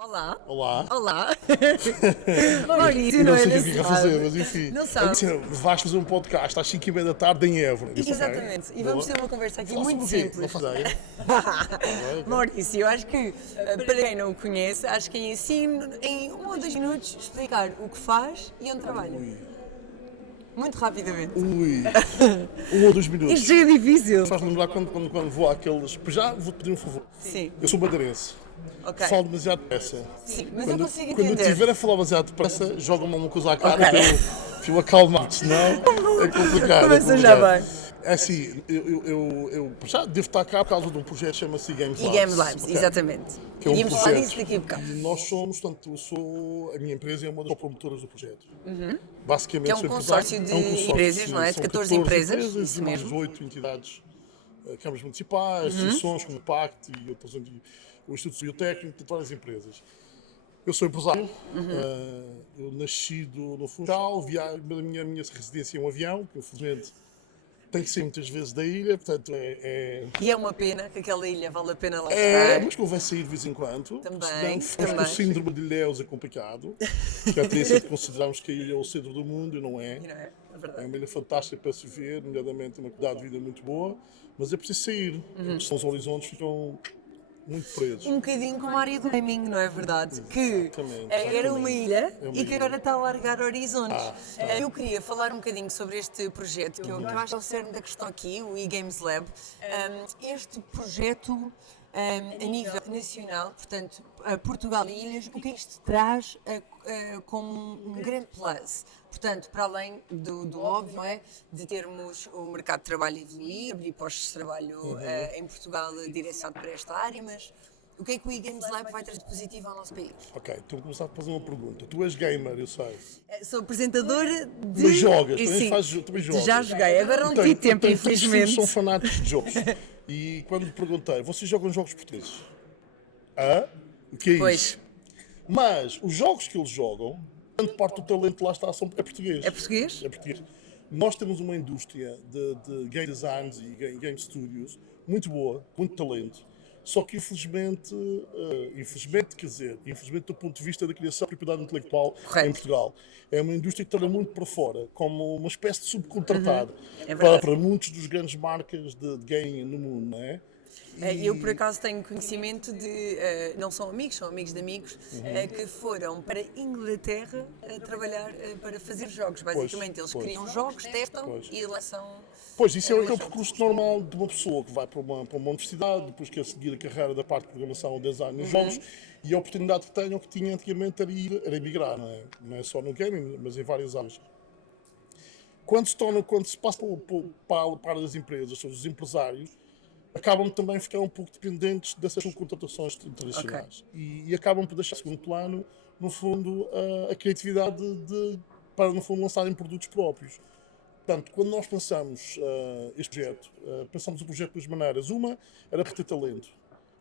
Olá. Olá. Olá. Eu Maurício, não não é sei o que é desse fazer, lado. mas enfim. Não sabe. Vais fazer um podcast às 5h30 da tarde em Évora. Disse, ok. Exatamente. E vamos ter uma conversa aqui Falar muito sobre o quê? simples. Não faz ideia. Maurício, eu acho que, para quem não o conhece, acho que é assim, em 1 ou 2 minutos, explicar o que faz e onde trabalha. Muito rapidamente. Ui. 1 ou 2 minutos. Isto já é difícil. Faz lembrar quando vou àqueles. Já vou-te pedir um favor. Sim. Eu sou madeirense. Ok. Falo demasiado depressa. Sim, mas eu Quando, consigo quando eu entender. estiver a falar demasiado depressa, joga-me uma coisa à cara Ok. para eu acalmar, senão é complicado. Começa é já complicado. bem. É assim, eu já devo estar cá por causa de um projeto que chama-se Games E Labs. Game Labs, ok? exatamente. Que é um Íamos falar projeto. disso daqui a bocado. E nós somos, portanto, a minha empresa é uma das promotoras do projeto. Basicamente, Que é um sou consórcio empresário- de consórcio, empresas, sim, não é? De são 14 empresas, e isso mais mesmo. 8 entidades, câmaras municipais, instituições como o PACT e outras, o Instituto Biotécnico, de várias empresas. Eu sou empresário, eu nasci no Funchal, a minha residência é um avião, que infelizmente tenho que sair muitas vezes da ilha, portanto E é uma pena que aquela ilha vale a pena lá é, estar. mas convém sair de vez em quando. Também, Senão, com o síndrome de Ilhéus é complicado. Porque a tendência de considerarmos que a ilha é o centro do mundo e não é. E não é? É É verdade. uma ilha fantástica para se ver, nomeadamente uma qualidade de vida muito boa, mas é preciso sair, porque senão os horizontes ficam muito presos. Um bocadinho como a área do gaming, não é verdade? Que Exatamente, era uma ilha É uma e que ilha. agora está a largar horizontes. Está. Eu queria falar um bocadinho sobre este projeto, que eu acho que é o cerne da questão aqui, o eGames Lab. Este projeto, a nível nacional, portanto, a Portugal e ilhas, o que é que isto traz como um grande plus? Portanto, para além do óbvio, não é? De termos o mercado de trabalho evoluir, abrir postos de trabalho em Portugal direcionado para esta área, mas o que é que o eGames Lab vai trazer de positivo ao nosso país? Ok, então começar a fazer uma pergunta. Tu és gamer, eu sei. Sou apresentadora de... Mas jogas, Sim, também jogas. já joguei, agora não Eu tive tempo, tenho 3 filhos que infelizmente. são fanáticos de jogos. E quando lhe perguntei, vocês jogam jogos portugueses? Ah? O que é Pois. isso? Mas os jogos que eles jogam, grande parte do talento lá está é português. É português? É português. Nós temos uma indústria de game designs e game studios muito boa, muito talento. Só que infelizmente, infelizmente do ponto de vista da criação de propriedade intelectual Correto. em Portugal, é uma indústria que trabalha muito para fora, como uma espécie de subcontratado É verdade. para muitos dos grandes marcas de game no mundo, não é? Eu, por acaso, tenho conhecimento de, não são amigos de amigos, que foram para Inglaterra trabalhar para fazer jogos. Basicamente, eles pois. criam jogos, testam Pois. e lançam. Pois, isso é o percurso normal de uma pessoa que vai para uma universidade, depois quer seguir a carreira da parte de programação ou design nos jogos, e a oportunidade que tem, ou que tinha antigamente, era emigrar, não é? Não é só no gaming, mas em várias áreas. Quando se passa para as empresas, os empresários, acabam também a ficar um pouco dependentes dessas subcontratações internacionais. E acabam por deixar em segundo plano, no fundo, a criatividade para, no fundo, lançarem produtos próprios. Portanto, quando nós pensamos este projeto, pensamos o projeto de duas maneiras. Uma era reter talento,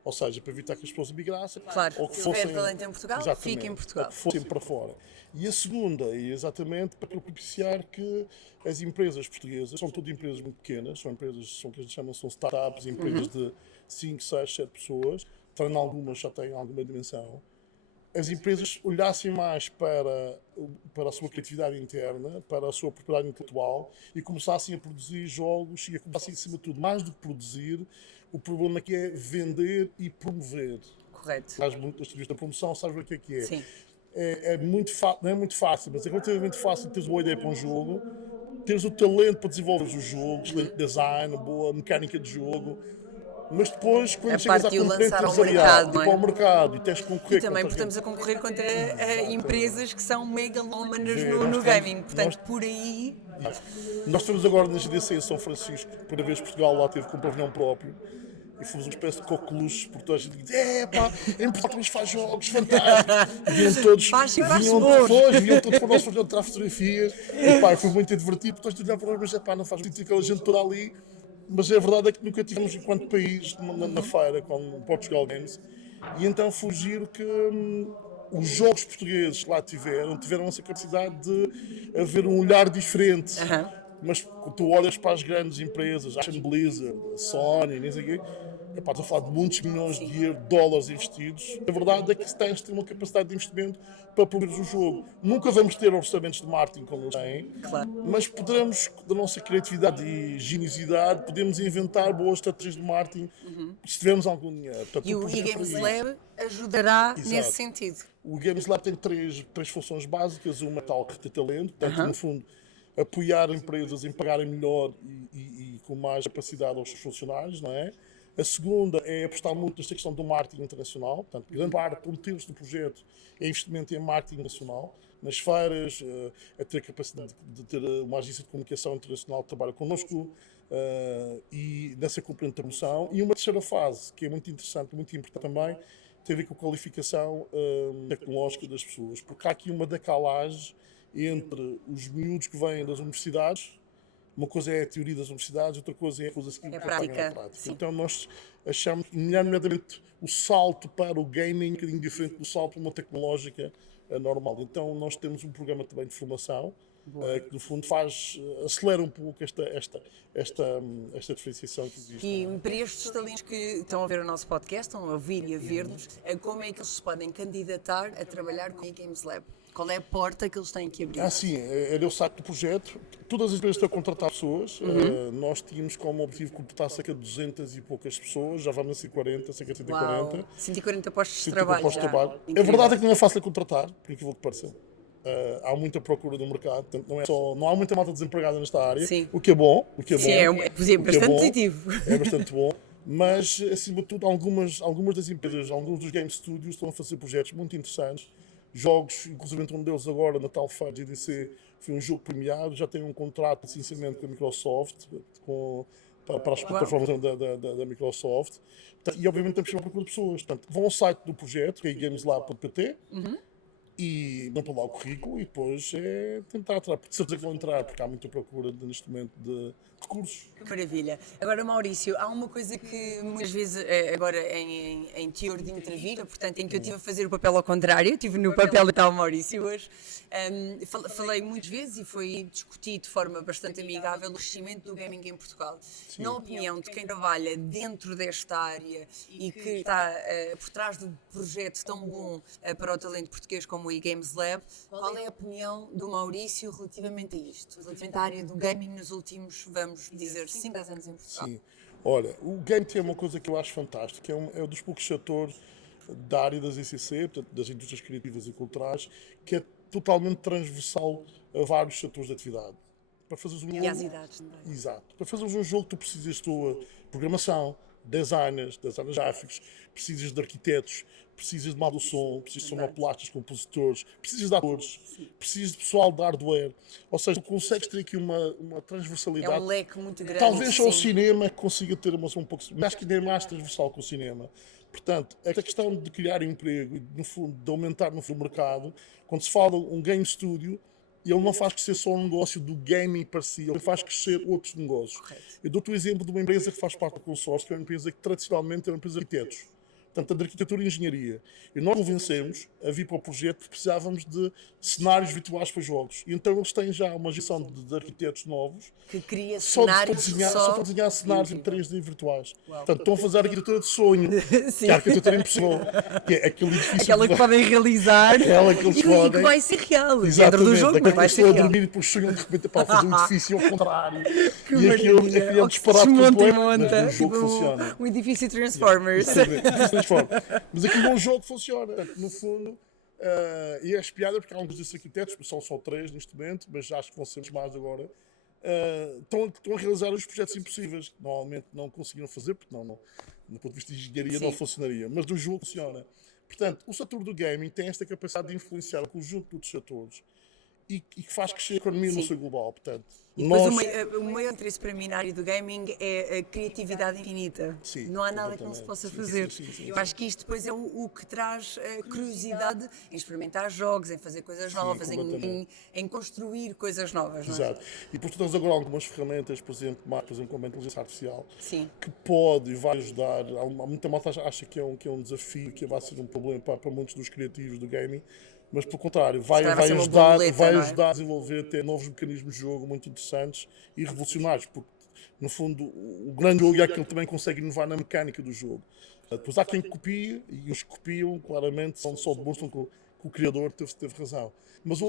ou seja, para evitar que as pessoas emigrassem, Claro, ou que se fossem, houver talento em Portugal, exatamente, fique em Portugal. ou que fossem para fora. E a segunda é exatamente para propiciar que as empresas portuguesas, são todas empresas muito pequenas, são empresas, são o que a gente chama, são startups, empresas de 5, 6, 7 pessoas, também algumas já têm alguma dimensão. As empresas olhassem mais para a sua criatividade interna, para a sua propriedade intelectual e começassem a produzir jogos e a começassem, acima de tudo, mais do que produzir, o problema que é vender e promover. Correto. Faz muito das teorias da promoção, sabes o que é? Sim. Não é muito fácil, mas é relativamente fácil teres uma boa ideia para um jogo, teres o talento para desenvolver os jogos, design, boa mecânica de jogo, mas depois, quando A chegas à parte de o concorrente lançar ao empresarial, mercado, não é? para o mercado e tens de concorrer E também contra porque estamos a concorrer contra empresas que são megalómanas Vê, no nós gaming. temos- Portanto, por aí. Nós estamos agora na GDC em São Francisco, por vez Portugal lá teve com um pavilhão próprio e fomos uma espécie de coqueluche, porque toda a gente diz: pá, em Portugal também se faz jogos fantásticos. Vinham todos, Faz-se vinham todos para o nosso pavilhão tirar fotografias. E pá, foi muito divertido, porque todos olhavam para nós, mas pá, não faz sentido aquela gente toda ali. Mas a verdade é que nunca tivemos, enquanto país, na feira, com o Portugal Games, e então foi giro que os jogos portugueses que lá tiveram essa capacidade de haver um olhar diferente. Mas tu olhas para as grandes empresas, Action Blizzard, Sony, nem sei o quê, epá, estou a falar de muitos milhões de dólares investidos. A verdade é que tens de ter uma capacidade de investimento para produzir o jogo. Nunca vamos ter orçamentos de marketing como eles têm, Claro. mas poderemos, da nossa criatividade e geniosidade, podemos inventar boas estratégias de marketing se tivermos algum dinheiro. Portanto, E o projeto eGames é isso. Lab ajudará Exato. nesse sentido. O Games Lab tem três funções básicas. Uma é tal que tem talento, portanto, no fundo, apoiar empresas em pagarem melhor e com mais capacidade aos seus funcionários, não é? A segunda é apostar muito nesta questão do marketing internacional, portanto, grande parte, um terço do projeto é investimento em marketing nacional, nas feiras, a ter a capacidade de ter uma agência de comunicação internacional que trabalha connosco e nessa componente de promoção. E uma terceira fase, que é muito interessante, muito importante também, tem a ver com a qualificação tecnológica das pessoas, porque há aqui uma decalagem entre os miúdos que vêm das universidades. Uma coisa é a teoria das universidades, outra coisa é a coisa seguinte, É prática, sim. Então nós achamos, nomeadamente, o salto para o gaming um bocadinho diferente do salto para uma tecnológica normal. Então nós temos um programa também de formação que no fundo acelera um pouco esta diferenciação que existe. E para estes talentos que estão a ver o nosso podcast, estão a ouvir e a ver-nos, como é que eles se podem candidatar a trabalhar com o eGames Lab? Qual é a porta que eles têm que abrir? Sim, era o saco do projeto. Todas as empresas estão a contratar pessoas. Nós tínhamos como objetivo contratar cerca de 200 e poucas pessoas. Já vamos a 140, cerca de 140. 140 postos de 140 trabalho. postos de trabalho. A Incrível. verdade é que não é fácil de contratar, por incrível que pareça. Há muita procura no mercado, portanto não há muita malta desempregada nesta área, Sim. o que é bom. Sim, é bastante positivo. É bastante bom. Mas, acima de tudo, algumas das empresas, alguns dos game studios estão a fazer projetos muito interessantes. Jogos, inclusive um deles agora, na tal feira GDC, foi um jogo premiado, já tem um contrato de licenciamento com a Microsoft, para as plataformas da Microsoft. Portanto, e obviamente temos que ir à procura de pessoas. Portanto, vão ao site do projeto, que é gameslab.pt, e dão para lá o currículo e depois é tentar entrar. De certeza que vão entrar, porque há muita procura neste momento de recursos. Maravilha. Agora, Maurício, há uma coisa que muitas vezes, agora em teor de entrevista, portanto, em que eu estive a fazer o papel ao contrário, estive no papel de tal Maurício hoje, falei muitas vezes e foi discutido de forma bastante amigável o crescimento do gaming em Portugal. Sim. Na opinião de quem trabalha dentro desta área e que está por trás do projeto tão bom para o talento português como o eGames Lab, qual é a opinião do Maurício relativamente a isto? Relativamente à área do gaming nos últimos, vamos dizer, 5, 10 anos em Portugal? Sim. Olha, o game tem uma coisa que eu acho fantástica, é um dos poucos setores da área das ICC, portanto, das indústrias criativas e culturais, que é totalmente transversal a vários setores de atividade. Para fazeres um jogo, e às idades também. Exato. Para fazeres um jogo, tu precisas de tua programação, designers gráficos, precisas de arquitetos, precisas de mal do som, precisas de sonoplastas, compositores, precisas de atores, precisas de pessoal de hardware. Ou seja, tu consegues ter aqui uma transversalidade. É um leque muito grande. Talvez só o cinema consiga ter uma um pouco, mas acho que ainda é mais transversal que o cinema. Portanto, esta questão de criar emprego e, no fundo, de aumentar no fundo, o mercado, quando se fala de um game studio, ele não faz crescer só um negócio do gaming para si, ele faz crescer outros negócios. Correto. Eu dou-te o exemplo de uma empresa que faz parte do consórcio, que é uma empresa que tradicionalmente é uma empresa de arquitetos. Portanto, de arquitetura e engenharia. E nós convencemos a vir para o projeto porque precisávamos de cenários virtuais para jogos. E então eles têm já uma gestão de arquitetos novos Que cria só cenários para desenhar cenários em 3D virtuais. Uau. Portanto, estão a fazer a arquitetura de sonho, Sim. que é a arquitetura impossível, que é aquele edifício Aquela que podem realizar Aquela que eles e podem. que vai ser real. Dentro Exatamente, do jogo, mas aquele vai que ser estou a real. dormir e depois sonham de repente para fazer um edifício ao contrário. Que E aquilo maravilha. é disparado Desmonta e completo, monta. mas o jogo Tipo funciona. um edifício Transformers. Mas aquilo é um jogo que funciona. Portanto, no fundo, e é espiada porque há alguns desses arquitetos, são só 3 neste momento, mas acho que vão ser mais agora. Estão a realizar os projetos impossíveis, que normalmente não conseguiram fazer, porque não, do ponto de vista de engenharia não funcionaria, mas do jogo funciona. Portanto, o setor do gaming tem esta capacidade de influenciar o conjunto de outros setores e que faz crescer a economia no seu global. Portanto, E depois o maior interesse para mim na área do gaming é a criatividade infinita. Sim, não há nada que não se possa fazer. Sim. Eu acho que isto depois é o que traz curiosidade em experimentar jogos, em fazer coisas novas, em construir coisas novas. Não é? Exato. E por temos agora algumas ferramentas, por exemplo, como a inteligência artificial, Sim. que pode e vai ajudar. Muita malta acha que é um desafio, que vai ser um problema para muitos dos criativos do gaming. Mas, pelo contrário, vai ajudar a desenvolver até novos mecanismos de jogo muito interessantes e revolucionários, porque no fundo, o grande jogo é aquele que também consegue inovar na mecânica do jogo. Depois há quem copia, e os que copiam, claramente, só demonstram que o criador teve razão. Mas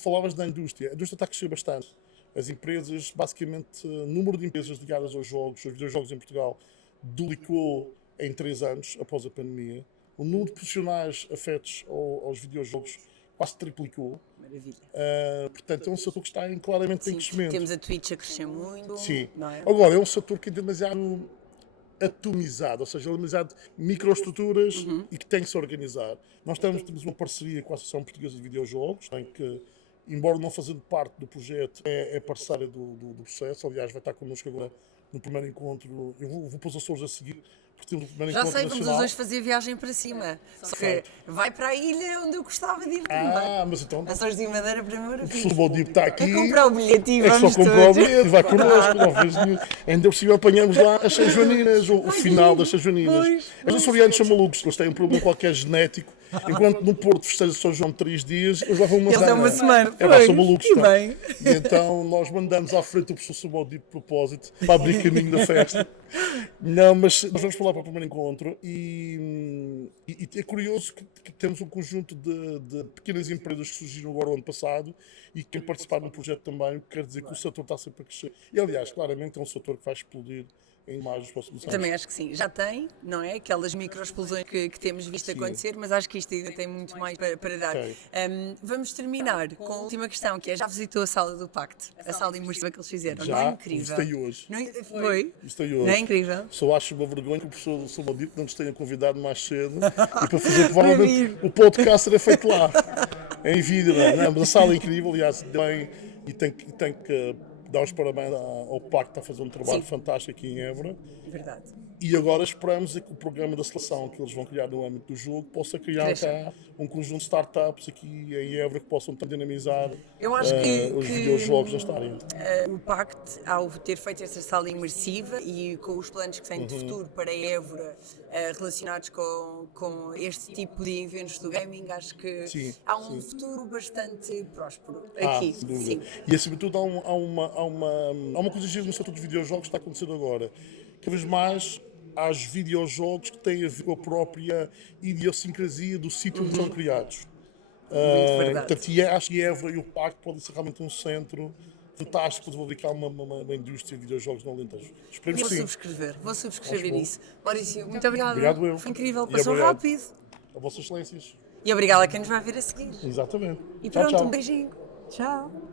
falavas da indústria. A indústria está a crescer bastante. As empresas, basicamente, o número de empresas ligadas aos jogos, aos videojogos em Portugal, duplicou em 3 anos, após a pandemia. O número de profissionais afetos aos videojogos quase triplicou. Maravilha. Portanto, é um setor que está claramente em crescimento. Temos a Twitch a crescer muito. Sim. Não é? Agora, é um setor que é demasiado atomizado, ou seja, demasiado microestruturas e que tem que se organizar. Nós temos uma parceria com a Associação Portuguesa de Videojogos, em que, embora não fazendo parte do projeto, é parceira do processo. Aliás, vai estar connosco agora no primeiro encontro. Eu vou pôr os Açores a seguir, porque temos o primeiro Já encontro sei, vamos os nacional. dois fazer viagem para cima. Só que vai para a ilha onde eu gostava de ir também. Mas então, Açores de Madeira para o maravilha. professor Baldivo está aqui. É comprar o bilhete e É só vamos comprar o todos. bilhete, vai connosco, não fez nenhum. Ainda por cima apanhamos lá as São Joaninas, o final das São Joaninas. Os açorianos são malucos, eles têm um problema qualquer genético. Enquanto no Porto festeja São João 3 dias, eles levam uma Eles semana. é uma semana. É lá, são malucos. E tá? bem. E então nós mandamos à frente o professor Baldivo de propósito para abrir caminho da festa. Não, mas nós vamos falar para o primeiro encontro e é curioso que temos um conjunto de pequenas empresas que surgiram agora o ano passado e que quem participar no projeto também, o que quer dizer que o setor está sempre a crescer. E aliás, claramente é um setor que vai explodir em mais nos próximos anos. Também acho que sim. Já tem, não é? Aquelas microexplosões que temos visto acontecer, mas acho que isto ainda tem muito mais para dar. Ok. Vamos terminar com a última questão, que é: já visitou a sala do Pacto? A sala imersiva que eles fizeram? Já, Não é incrível? visitei hoje. Não é- Foi? Visitei hoje. Não é incrível? Só acho uma vergonha que o professor Baldivo não nos tenha convidado mais cedo e para fazer provavelmente o podcast será feito lá, em vídeo. Não, mas a sala é incrível, aliás, bem, e tem que dar os parabéns ao Pacto, está a fazer um trabalho fantástico aqui em Évora. Verdade. E agora esperamos é que o programa da seleção que eles vão criar no âmbito do jogo possa criar Cresça. cá um conjunto de startups aqui em Évora que possam dinamizar Eu acho que os videojogos nesta área. O Pacto, ao ter feito essa sala imersiva e com os planos que têm de futuro para Évora relacionados com este tipo de eventos do gaming, acho que Sim, há um futuro bastante próspero aqui. Sem dúvida. Sim. E acima de tudo há uma coisa gira no setor dos videojogos que está acontecendo agora. Cada vez mais há os videojogos que têm a ver com a própria idiosincrasia do sítio onde são criados. Muito verdade. Portanto, acho que Évora e o Pacto podem ser realmente um centro fantástico para desenvolver uma indústria de videojogos no Alentejo. Esperemos Vou que sim. vou subscrever Acho bom. isso. Maurício, muito obrigada. Obrigado eu. Foi incrível, E passou obrigado. rápido. A Vossas Excelências. E obrigada a quem nos vai ver a seguir. Exatamente. E Tchau, pronto, tchau. um beijinho. Tchau.